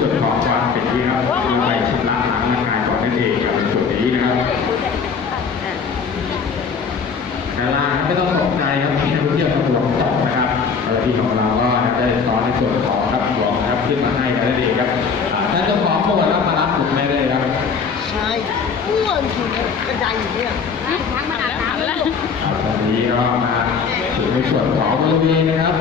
ส่วนของความเป็นที่ครับเราไปชำระล้างร่างกายก่อนนั่นเองครับในส่วนนี้นะครับแต่ละไม่ต้องตกใจครับที่นักท่องเที่ยวหลวงตกนะครับที่ของเราก็ได้ตอนในส่วนของครับหลวงครับขึ้นมาให้นั่นเองครับท่านเจ้าของโบสถ์รับมารับผมไม่ได้ครับใช่อ้วนสุดกระจายอยู่เนี่ยทั้งมาอาบน้ำแล้วตอนนี้ก็มาถึงในส่วนของบริเวณนะครับ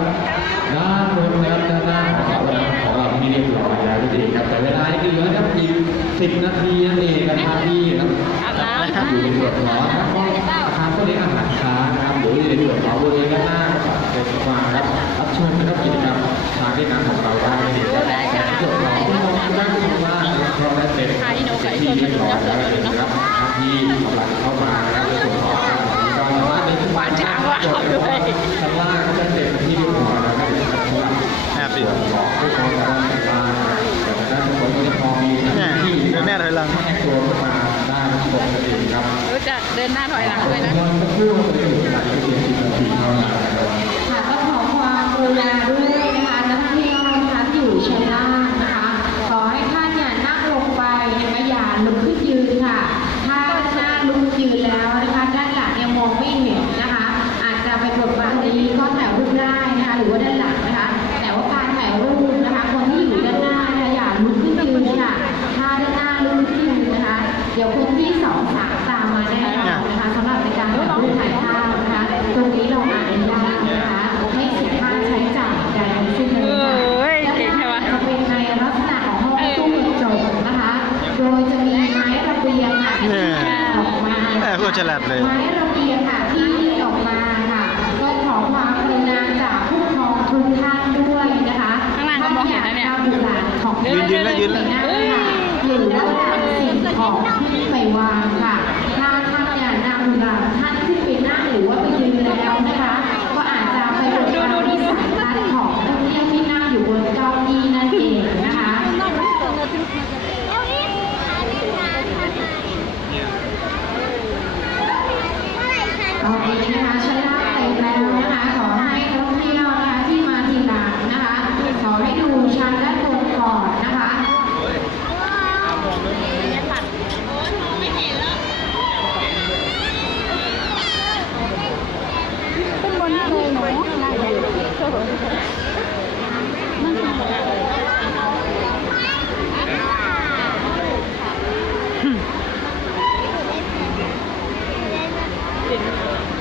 ด้านบนนะครับด้านหน้าของสระว่ายน้ำของเราที่เรียบร้อยแล้วนั่นเองครับแต่เวลาเหลือครับอีก10 นาทีนั่นเองนะครับที่ครับอยู่ในส่วนของครับอาคารก็เรียกอาหารค้านะครับหรือในส่วนของบริเวณด้านหน้าก็เป็นมาครับรับชมนะครับกิจกรรมทางที่น้ำของเราได้นั่นเองครับแต่ส่วนของที่เราได้ชมว่าเราได้เป็นที่เรียบร้อยแล้วนะครับที่กำลังเข้ามานะครับในส่วนของการนี้ก็สามารถเดินขึ้นมาช้างว่าด้วยชั้นล่างก็จะเป็นที่เรียบร้อยแล้วนะครับสำหรับแอบดิบอกผู้คนจะต้องชั้นล่างแต่ด้านบนก็จะพอมีที่แม่ถอยหลังแม่ตัวขึ้นมาได้ตรงกันเองครับรู้จักเดินหน้าถอยหลังด้วยนะค่ะก็ขอความกรุณาด้วยนะคะนักท่องเที่ยวนะคะที่อยู่ชั้นล่างนะคะขอให้ท่านเนี่ยนั่งลงไปนะคะอย่าลุกขึ้นยืนค่ะถ้าหน้าลุกยืนแล้วนะคะด้านหลังเนี่ยมองไม่เห็นนะคะอาจจะไปกดบังนี้ก็ถ่ายรูปได้นะคะหรือว่าด้านหลังนะคะแต่ว่าการถ่ายรูปนะคะคนที่อยู่ด้านหน้านะคะอย่าลุกขึ้นยืนค่ะถ้าด้านหน้าลุกขึ้นยืนนะคะเดี๋ยวคนที่2 3ตามมาแน่นอนนะคะสำหรับในการถ่ายรูปถ่ายภาพนะคะตรงนี้เราอนุญาตนะคะไม่เสียค่าใช้จ่ายใดทั้งสิ้นเลยจะเป็นในลักษณะของห้องตู้กระจกนะคะโดยจะมีไม้ระเบียงค่ะที่ออกมาไม้ระเบียงค่ะที่ออกมาค่ะก็ขอความกรุณาจากผู้ปกครองทุกท่านด้วยนะคะท่านอยากนำบุตรหลานของท่านไปนั่งค่ะหรือว่านำสิ่งของขึ้นไปวางค่ะถ้าท่านอยากนำบุตรหลานท่านขึ้นไปนั่งหรือว่าไปยืนแล้วนะคะก็อาจจะไปรบกวนที่สายตาของนักท่องเที่ยวที่นั่งอยู่บนเก้าอี้นั่นเองนะคะตอนนี้นะคะชั้นล่างเต็มแล้วนะคะขอให้นักท่องเที่ยวนะคะที่มาทีหลังนะคะขอให้ดูชั้นด้านบนก่อนนะคะเป็นบนเลยเนาะน่าจะ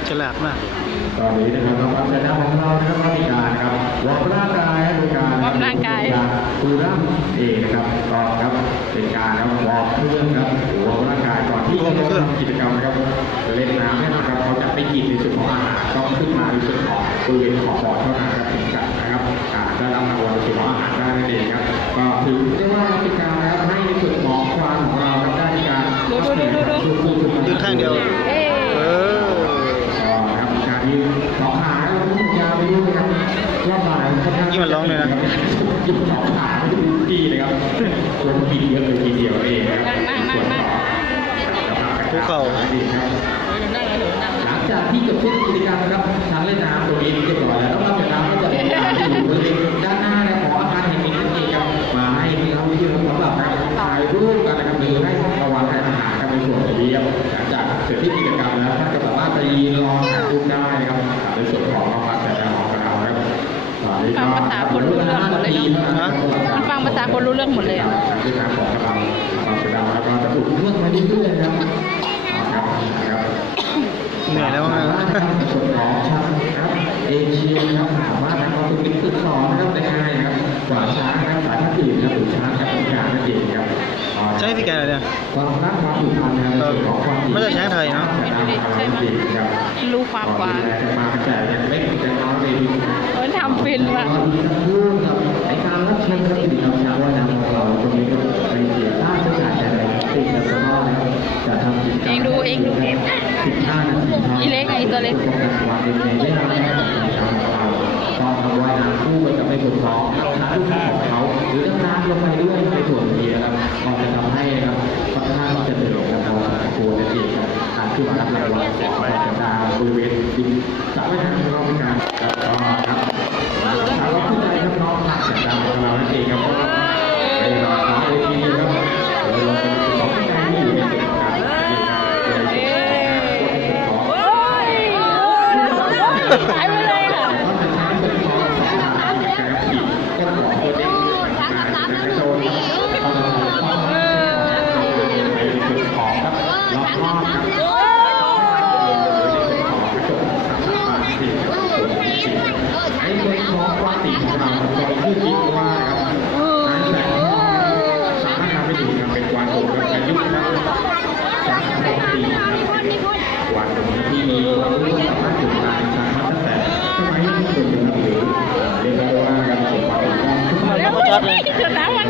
ฉลาดมากตอนนี้นะครับน้องรับชนะของเรานะครับก็มีการนะครับวอร์มร่างกายให้ดูการวอร์มร่างกายคูร่าเองนะครับก็ครับเป็นการนะครับวอร์มเครื่องครับวอร์มร่างกายก่อนที่จะทำกิจกรรมนะครับเล่นน้ำให้นะครับเขาจะไม่กินในส่วนของอาหารต้องขึ้นมาในส่วนของบริเวณขอบบอร์ดเท่านั้นครับถึงจะนะครับได้รับรางวัลในส่วนของอาหารได้นั่นเองครับก็ถือได้ว่าเป็นการนะครับให้ในส่วนของความของเราได้ในการยืนข้างเดียวสองขาแล้วพุ่งยาวไปด้วยนะครับรอบบ่ายนี่มันร้องเลยนะจุดสองขาไม่ดูดีเลยครับลงกินเยอะเลยทีเดียวเองนะครับภูเขาหลังจากที่จบเส้นกิจกรรมนะครับทางเล่นน้ำตรงนี้เรียบร้อยแล้วต้องรับจากน้ำก็จะเป็นการที่อยู่บริเวณด้านหน้าของอาคารแห่งนี้นั่นเองครับมาให้ที่เราที่เราสำหรับถ่ายรูปกันนะครับหรือให้รางวัลให้อาหารกันในส่วนนี้ครับหลังจากเสร็จที่กิจกรรมแล้วท่านก็สามารถไปยืนรอถ่ายรูปได้นะครับในส่วนของรางวัลแต่ละของเราครับฟังภาษาคนรู้เรื่องหมดเลยเนาะมันฟังภาษาคนรู้เรื่องหมดเลยอ่ะที่ทางของเราแล้วก็จะถูกเรื่องมาเรื่อยๆนะครับเหนื่อยแล้วมั้งในส่วนของช้างครับเอเชียนะครับสามารถนำมาฝึกสอนนะครับได้ง่ายนะครับกว่าช้างนะครับสายพันธุ์อื่นนะครับหรือช้างจากทุกอย่างนั่นเองครับใช่ที่การอะไรเนี่ยความรักความผูกพันนะครับของความไม่ใช่ช้างไทยเนาะใช่ไหมรู้ความกว่ามาแต่ยังเล็กแต่น้อยเลยทำฟินว่ะในการรับเชิญครับที่เราชาวว่ายน้ำของเราตรงนี้ก็ไม่เสียค่าใช้จ่ายอะไรติดแล้วก็จะทำกิจกรรมดู15 นาทีอีเล็กไงตัวเล็กความเป็นในเรื่องของการของเราต้องทำว่ายน้ำคู่ไปกับในส่วนของน้ำลูกของเขาหรือน้ำลงไปด้วยในส่วนนี้นะครับก็จะทำให้นะครับค่อนข้างจะเหนื่อยนะครับโคนนั่นเองครับการที่มารับรางวัลของประจำดาวบริเวณดินสระว่ายน้ำของเราเป็นการครับเราเข้าใจครับน้องประจำดาวของเรานั่นเองครับ ของเราจะมีชื่อจริงว่าครับช้างแสงทองสามารถทำให้ดีครับเป็นกวางตัวกับอายุนะครับช้างทั้งปีกวางตัวที่มีความรู้สามารถถึงการช้างมาตั้งแต่สมัยที่สุดนะครับหรือเรียกได้ว่าการเก็บความรู้ ทำไมไม่ค่อยชัดเลย จุดแล้วมัน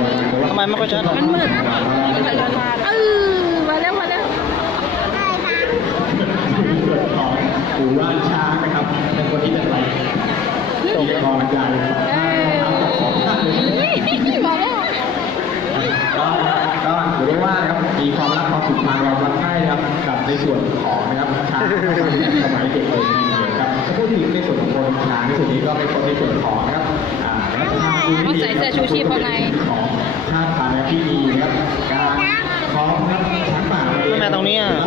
ทำไมไม่ค่อยชัดอ่ะ มันมืดมาแล้วมาแล้ว ปู่ว่านช้างนะครับเป็นคนที่เป็นอะไรตกกองใหญ่ของท่านเลย มาแล้ว ก็ถือได้ว่านะครับมีความรักความผูกพันเรารักใคร่ครับกับในส่วนของนะครับช้างสมัยเด็กเลยทีเดียวครับถ้าพูดถึงในส่วนของคนช้างในส่วนนี้ก็เป็นคนในส่วนของนะครับของท่าทางและที่ดีนะครับการคล้องครับช้างป่า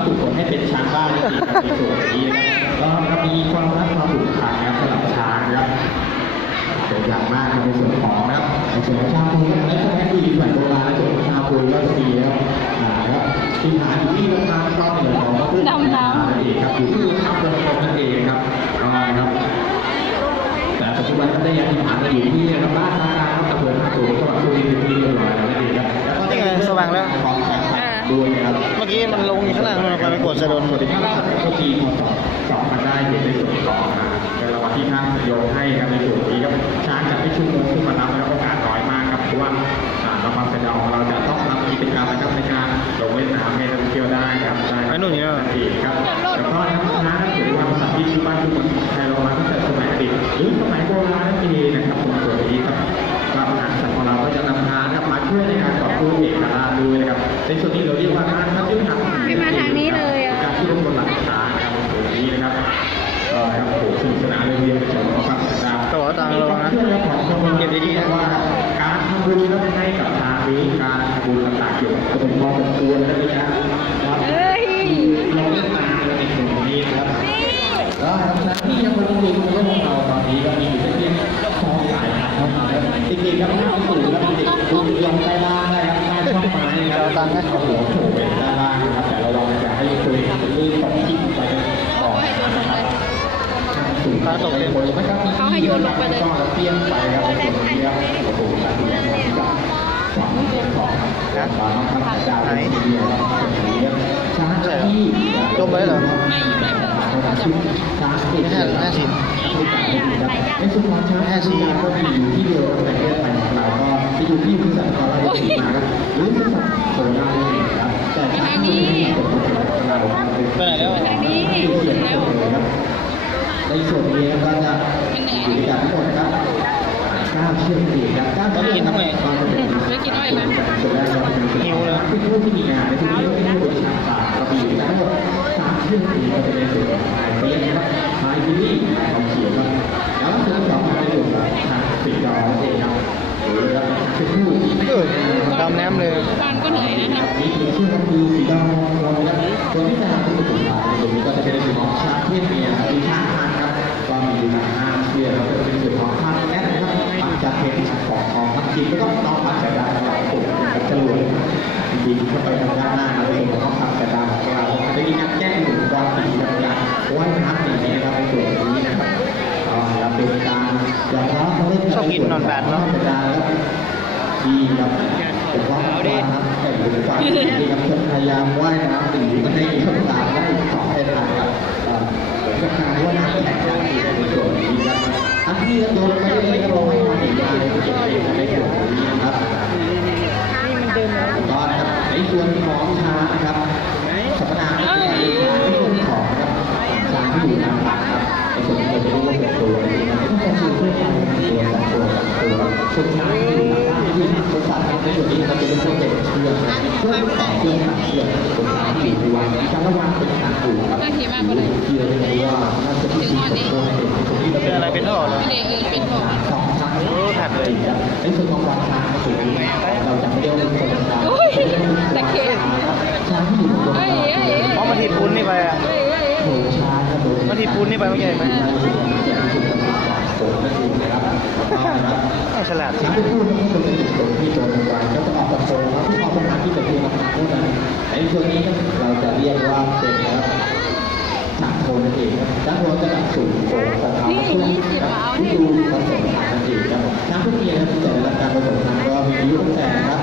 ถูกคนให้เป็นช้างบ้านในส่วนนี้นะครับก็มีความรักความผูกพันนะครับสำหรับช้างนะครับเป็นอย่างมากในส่วนของนะครับในส่วนของชาวพุทธในสมัยที่สมัยโบราณในส่วนของชาวพุทธก็จะมีนะครับที่ฐานอยู่ที่ทางตอนเหนือของพระพุทธศาสนานั่นเองครับอยู่ที่ทางตะวันตกนั่นเองครับนะครับแต่ปัจจุบันก็ได้ย้ายที่ฐานมาอยู่ที่บ้านทางการครับอำเภอท่าตูมจังหวัดสุรินทร์เป็นที่เรียบร้อยแล้วนั่นเองครับแล้วก็ได้สว่างแล้วด้วยนะครับ เมื่อกี้มันลงอยู่ข้างล่างมันไปกดสะดน สวัสดีครับก็ทีมสองพันได้เห็นในส่วนของเป็นรางวัลที่ท่านโยงให้ครับในส่วนนี้ครับช้างจากที่ชุมนุมขึ้นมารับแล้วก็งานน้อยมากครับเพราะว่ารางวัลสัญญาของเราจะต้องทำกิจกรรมนะครับในการลงเล่นน้ำให้นักท่องเที่ยวได้ครับได้ครับนั่นเองครับแล้วก็ทั้งช้างถือว่าสัตว์ที่ชุมบ้านชุมเมืองไทยเรามาตั้งแต่สมัยติดหรือสมัยโบราณนั่นเองนะครับตรงส่วนนี้ครับเราทางสัตว์ของเราก็จะนำช้างมาช่วยในการต่อสู้เอกราชด้วยนะครับในส่วนนี้เราเรียกว่าการทำยุทธหักการที่ลงบนหลังช้างนะครับส่วนนี้นะครับก็ครับโอ้สนุกสนานเลยเรียนไปชมฟังตาม ตัวตังเรานะเก็บดีๆนะ ว่าการทำบุญแล้วให้กับทางหรือการทำบุญต่างๆเกี่ยวกับตัวพอสมควรนะครับเราเล่นมาในส่วนนี้นะครับแล้วครับที่ยังคงอยู่ในโลกของเราตอนนี้ก็มีอยู่เพียงสองสายพันธุ์เท่านั้นจริงๆครับถ้าเอาสู่แล้วเด็กดูยองใต้ล่างได้ครับใต้ช่องไม้นะครับตั้งให้เขาหัวโผล่ไปใต้ล่างนะครับแต่เราลองจะให้คุยลื่นตกทิ้งไปก่อนนะครับเขาตกเลยเขาให้โยนลงไปเลยก็เตี้ยนไปครับในส่วนนี้ครับโอ้โหการดูแลของความเสี่ยงของการน้องทำดาวในทีเดียวครับส่วนนี้ช้างที่ จมไปเหรอ ช้างที่50ในส่วนของช้าง50ก็อยู่ที่เดียวกับประเทศไทยของเราก็จะอยู่ที่บริษัทของเราที่มาครับหรือบริษัทโซล่าครับแต่ช้างที่ของเรา ไปไหนแล้ว ในส่วนนี้ก็จะอยู่ด้วยกันทั้งหมดครับ9เชือกเอกครับ9เชือกไม่กินอ้อยนะส่วนแรกเราเป็นผู้ที่มีงานในที่นี้ก็เป็นผู้บริหารต่างเรามีอยู่ทั้งหมด3เชือกเอกก็เป็นในส่วนของไทยเปียนะครับไทยบิลลี่ไทยของเขียวครับแล้วส่วน2ในส่วนของทางสีดอเองครับหรือว่าเป็นผู้ ดำน้ำเลย ฟันก็เหนื่อยนะครับ นี่คือชื่อก็คือสีดำเรานะครับส่วนที่จะทำเป็นสุดท้ายในส่วนนี้ก็จะเป็นในส่วนของช้างเพศเมียหรือช้างพันธุ์ครับก็มีอยู่ใน5เชือกแล้วก็เป็นส่วนของพันธุ์แอดนะครับปัจจัยเป็นของนักกินก็ต้องน้องปัจจัยได้ของเราปลูกเป็นจรวดบินเข้าไปทางด้านหน้าในส่วนของปัจจัยได้ของเราได้มีการแก้หนุนกองปีกับการว่ายน้ำอย่างนี้นะครับในส่วนนี้นะครับเราเป็นการอย่างน้อยเขาเล่นที่ครับเป็นความนะครับแต่หรือความที่กับคนพยายามว่ายน้ำหรือมันได้มีคำตามและติดต่อให้ทันกับสถานว่าน้ำแข็งได้ในส่วนนี้ครับอันที่โดนไม่ได้เราให้มาอีกได้ในส่วนนี้นะครับตอนในส่วนของช้างนะครับสัปดาห์นี้ในส่วนของครับช้างที่อยู่ตามป่าครับในส่วนนี้จะรู้ว่าเป็นตัวต้องเป็นตัวเพื่อการตัวส่วนช้างที่อยู่ตามป่าที่ทางบริษัทในส่วนนี้เราจะเป็นตัวเด็กเชื่อเพื่อต่อเชื่อตัดเชื่อเป็นช้างที่อยู่ในวันการระวังเป็นช้างอยู่ครับที่เราจะรู้ว่าน่าจะเป็นตัวเด็กที่เรา เป็นอะไรเป็นท่อเหรอ ไม่ได้เป็นของ สองช้างถัดเลยครับในส่วนของความช้างในส่วนนี้เราจะไม่เรียกว่าเป็นช้าง ตะเคียน ช้างที่อยู่บน เพราะมันทีปูนนี่ไปอ่ะ โถช้างครับผม มันทีปูนนี่ไปไม่ใช่ไหมฉลาด ช้างที่พูดนี่คือเป็นตัวที่ตัวลงไปก็จะออกจากโซ่แล้วที่ออกจากที่เป็นตัวมาพูดนั้นในส่วนนี้เราจะเรียกว่าเป็นครับ ช้างโทนนั่นเองครับช้างโทนจะตัดสูงโค้งสะท้อนช่วงที่ดูผสมพันธุ์นั่นเองครับช้างพวกนี้นะครับแต่ละการผสมพันธุ์ก็มีอายุตั้งแต่นะครับ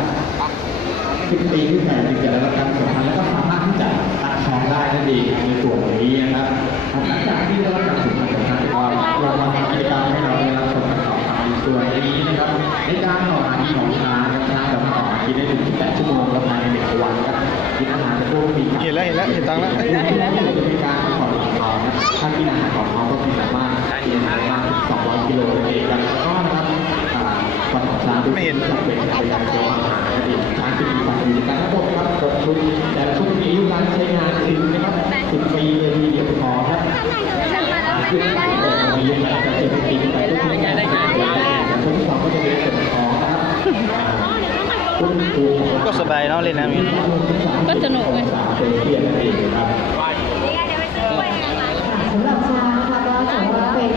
10 ปีขึ้นไปถึงจะได้รับการผสมพันธุ์แล้วก็สามารถที่จะตั้งท้องได้นั่นเองในส่วนนี้นะครับหลังจากที่ได้รับการผสมพันธุ์เรามาทำกิจกรรมให้เราได้รับผลประโยชน์ในส่วนนี้นะครับในการหล่ออาหารของช้างครับช้างสามารถออกอาหารได้ถึง8 ชั่วโมงภายใน1 วันครับกินอาหารจะพวกมี เห็นแล้วเห็นตังค์แล้ว มีการถอดหลังเขานะถ้ากินอาหารของเขาก็มีสามารถกินอาหารได้มากถึง200 กิโลนั่นเองครับแล้วก็นะครับปฐมช้างจะเป็นพยานตัวอาหารนั่นเองช้างจะมีความดีในการระบบครับกดชุดแต่ละชุดมีอายุการใช้งานถึงนะครับ10 ปีเลยทีเดียวพอครับคือมีอายุการจะเป็นปีแต่ทุกคนได้งานชุดที่2ก็จะเป็นส่วนของนะครับ ก็สบายเนาะเล่นน้ำอย่างนี้ ก็สนุกเลย เพียนนั่นเองครับ สำหรับช้างนะคะก็ถือว่าเป็น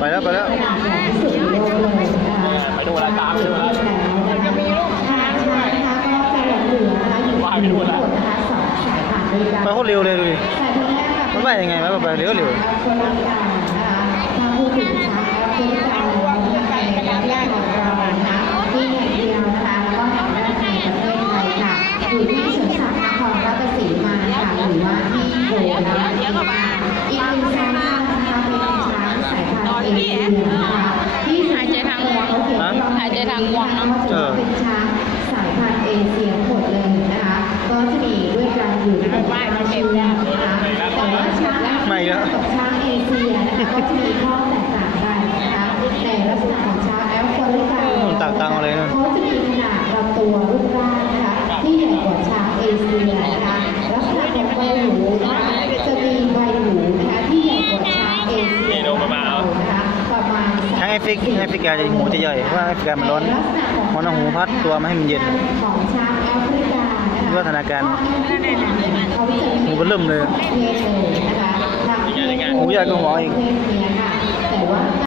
ไปแล้ว ขนาดใหญ่ที่สุดในโลกเลยนะคะไปดูอะไรตามไปดูแล้วช้างนะคะก็จะหลงเหลือนะคะอยู่ในทั้งหมดนะคะ2 สายพันธุ์ด้วยกัน ไปโคตรเร็วเลยดูดิ สายพันธุ์แรกค่ะ มันไปยังไงวะไปเร็ว แอฟริกานะคะทางผู้ถึงช้างแอฟริกาในประเทศของเรานะคะที่แห่งเดียวนะคะแล้วก็แห่งแรกในประเทศไทยค่ะอยู่ที่สวนสัตว์นครราชสีมาค่ะหรือว่าที่โบราณอีกหนึ่งช้างนะคะเป็นช้างสายพันธุ์เอเชียนะคะที่ หายใจทางงวงหายใจทางงวงเนาะ เป็นช้างสายพันธุ์เอเชียหมดเลยนะคะก็จะมีด้วยกันอยู่ในบ้านเชียงนะคะแต่ว่าช้างแอฟริกากับช้างเอเชียนะคะก็จะมีข้อแตกต่างกันนะคะในลักษณะของช้างแอฟริกาเขาจะมีขนาดลำตัวรูปร่างนะคะที่ใหญ่กว่าช้างเอเชียนะคะลักษณะของใบหูนะคะจะมีใบหูนะคะที่ใหญ่กว่าช้างเอเชียนะคะประมาณ ทั้งแอฟริกาจะหูจะใหญ่เพราะว่าแอฟริกามันร้อนมันเอาหูพัดตัวมาให้มันเย็น ของช้างแอฟริกานะคะ วิวัฒนาการ เขาจะมี หูมันเริ่มเลย เพศเลยนะคะทางเพศ หูใหญ่กว่าหัวอีก เพศเมีย